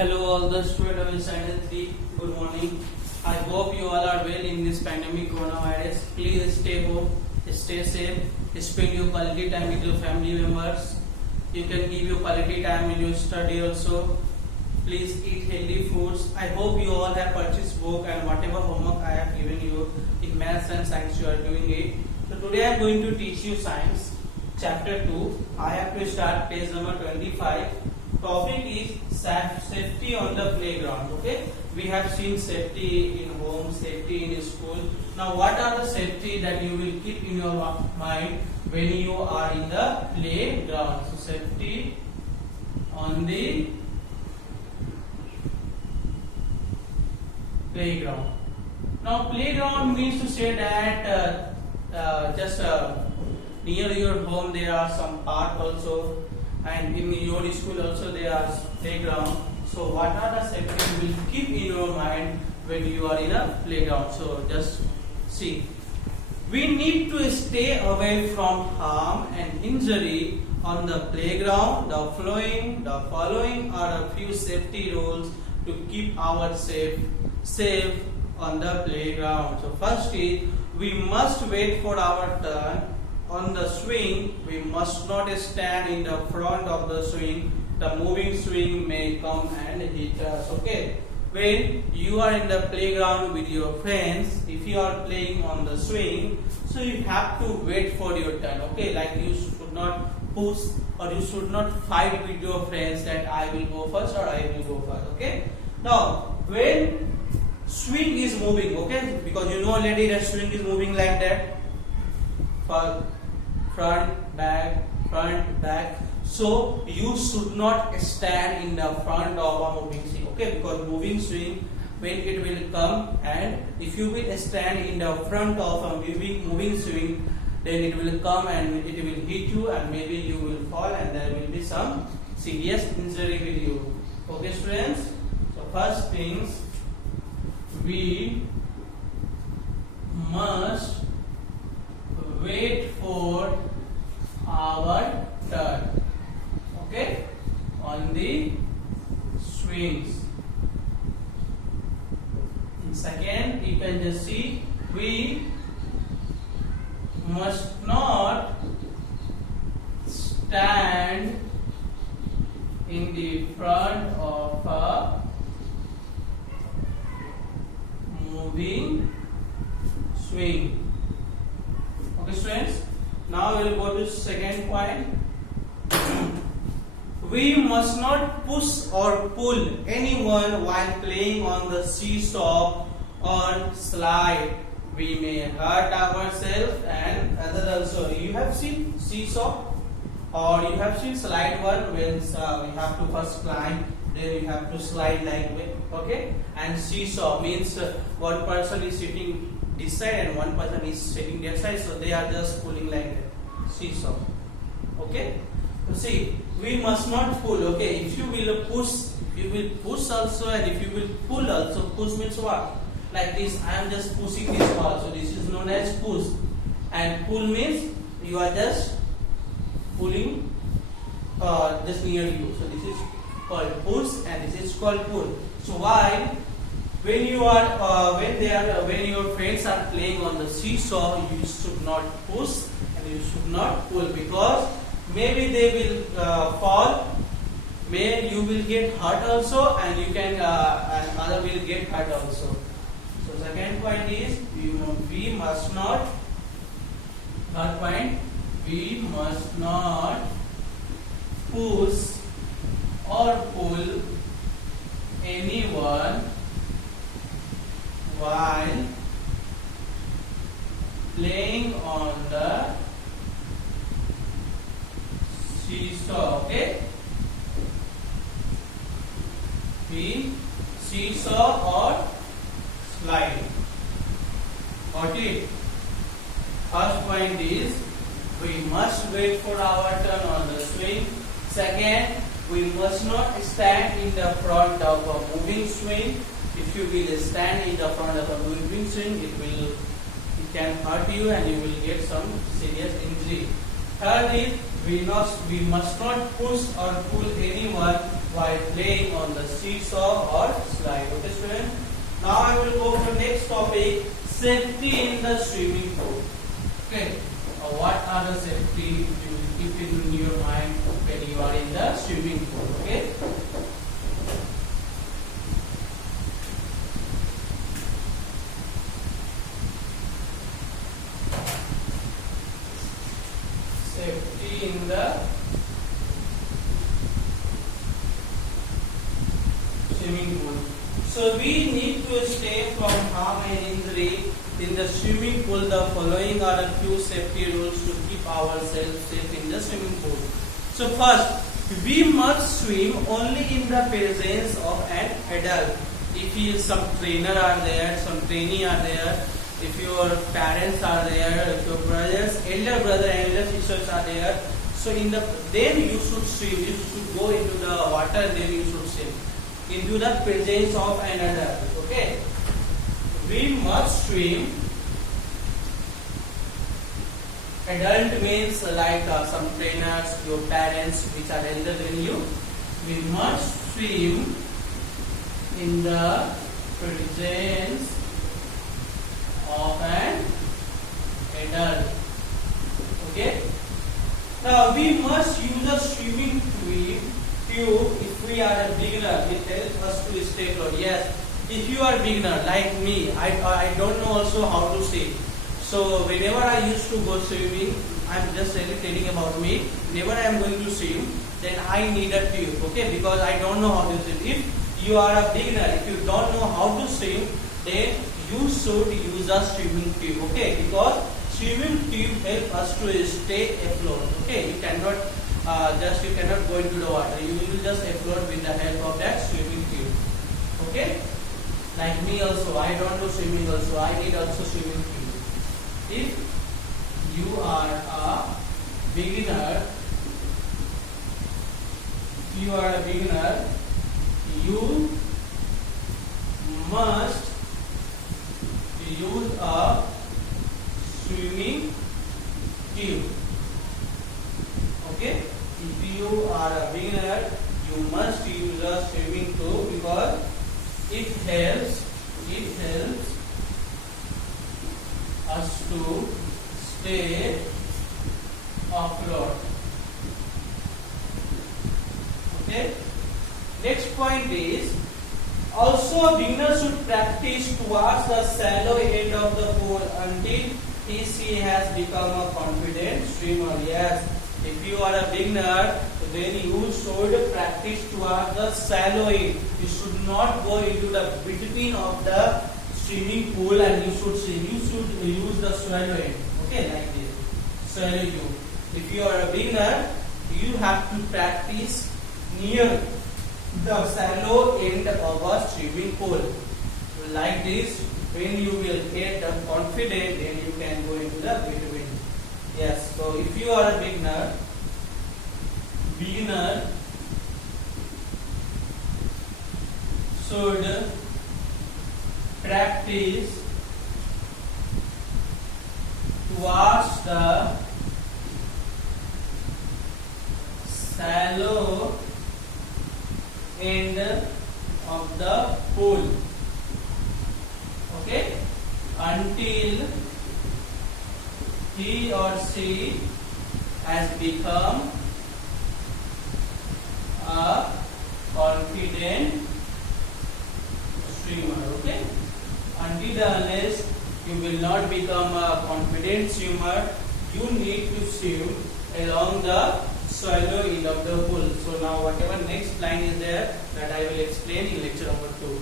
Hello all the students of Standard 3. Good morning. I hope you all are well in this pandemic coronavirus. Please stay home, stay safe, spend your quality time with your family members. You can give your quality time in your study also. Please eat healthy foods. I hope you all have purchased book and whatever homework I have given you in maths and science you are doing it. So today I am going to teach you science chapter 2. I have to start page number 25. Topic is safety on the playground. Okay, we have seen safety in home, safety in school. Now what are the safety that you will keep in your mind when you are in the playground? So safety on the playground. Now playground means to say that just near your home there are some park also, and in your school also there are playground. So what are the safety you will keep in your mind when you are in a playground? So just see, we need to stay away from harm and injury on the playground. The following are a few safety rules to keep ourselves safe on the playground. So first is, we must wait for our turn. On the swing, we must not stand in the front of the swing. The moving swing may come and hit us. Okay, when you are in the playground with your friends, if you are playing on the swing, so you have to wait for your turn. Okay, like you should not push or you should not fight with your friends that I will go first or I will go first. Okay, now when swing is moving, okay, because you know already that swing is moving like that, front, back. So you should not stand in the front of a moving swing, okay, because moving swing, when it will come, and if you will stand in the front of a moving swing, then it will come and it will hit you, and maybe you will fall and there will be some serious injury with you. Okay students, so first things, we must wait for our turn, okay, on the swings. And second, you can just see, we must not stand in the front of a moving swing. Okay students, now we will go to second point. We must not push or pull anyone while playing on the seesaw or slide. We may hurt ourselves and others also. You have seen seesaw or you have seen slide one, when we have to first climb, then we have to slide like way. Okay, and seesaw means one person is sitting this side and one person is sitting that side, so they are just pulling like that, seesaw. Okay, so see, we must not pull. Okay, if you will push also, and if you will pull also. Push means what? Like this, I am just pushing this ball, so this is known as push. And pull means you are just pulling just near you, so this is called push and this is called pull. So while when you are when your friends are playing on the seesaw, you should not push and you should not pull, because maybe they will fall, may you will get hurt also, and you can and other will get hurt also. So second point is, we must not, third point, we must not push or pull anyone while playing on the seesaw. Okay, we seesaw or slide. Got it? First point is, we must wait for our turn on the swing. Second, we must not stand in the front of a moving swing. If you will stand in the front of a moving swing, it can hurt you and you will get some serious injury. Third is, we must not push or pull anyone while playing on the seesaw or slide. Okay, student. Now I will go to the next topic: safety in the swimming pool. Okay. What are the safety you will keep in your mind when you are in the swimming pool? Okay. Safety in the swimming pool. So we need to stay from harm and injury in the swimming pool. The following are a few safety rules to keep ourselves safe in the swimming pool. So first, we must swim only in the presence of an adult. If some trainer are there, some trainee are there, if your parents are there, if your brothers, elder brother, elder sisters are there, so then you should swim. You should go into the water. Then you should swim into the presence of an adult. Okay. We must swim. Adult means like some trainers, your parents, which are elder than you. We must swim in the presence of an adult. Okay. Now we must use a swimming tube if we are a beginner. It helps us to stay afloat. Yes. If you are beginner like me, I don't know also how to swim. So whenever I used to go swimming, I'm just telling about me. Whenever I am going to swim, then I need a tube. Okay, because I don't know how to swim. If you are a beginner, if you don't know how to swim, then you should use a swimming tube. Okay, because swimming tube help us to stay afloat. Okay, you cannot go into the water. You will just afloat with the help of that swimming tube. Okay. Like me also, I don't know swimming also, I need also swimming tube. If you are a beginner, you must use a swimming tube. Okay? If you are a beginner, you must use a swimming tube because it helps us to stay afloat. Okay. Next point is also a beginner should practice towards the shallow end of the pool until she has become a confident swimmer. Yes. If you are a beginner, then you should practice towards the shallow end. You should not go into the between of the swimming pool and you should swim. You should use the shallow end. Okay, like this. Shallow end. If you are a beginner, you have to practice near the shallow end of a swimming pool. Like this, when you will get the confident, then you can go into the between. Yes, so if you are a beginner should practice towards the shallow end of the pool. Okay, until he or she has become a confident swimmer. Okay, until unless you will not become a confident swimmer, you need to swim along the shallow end of the pool. So now whatever next line is there, that I will explain in lecture number 2.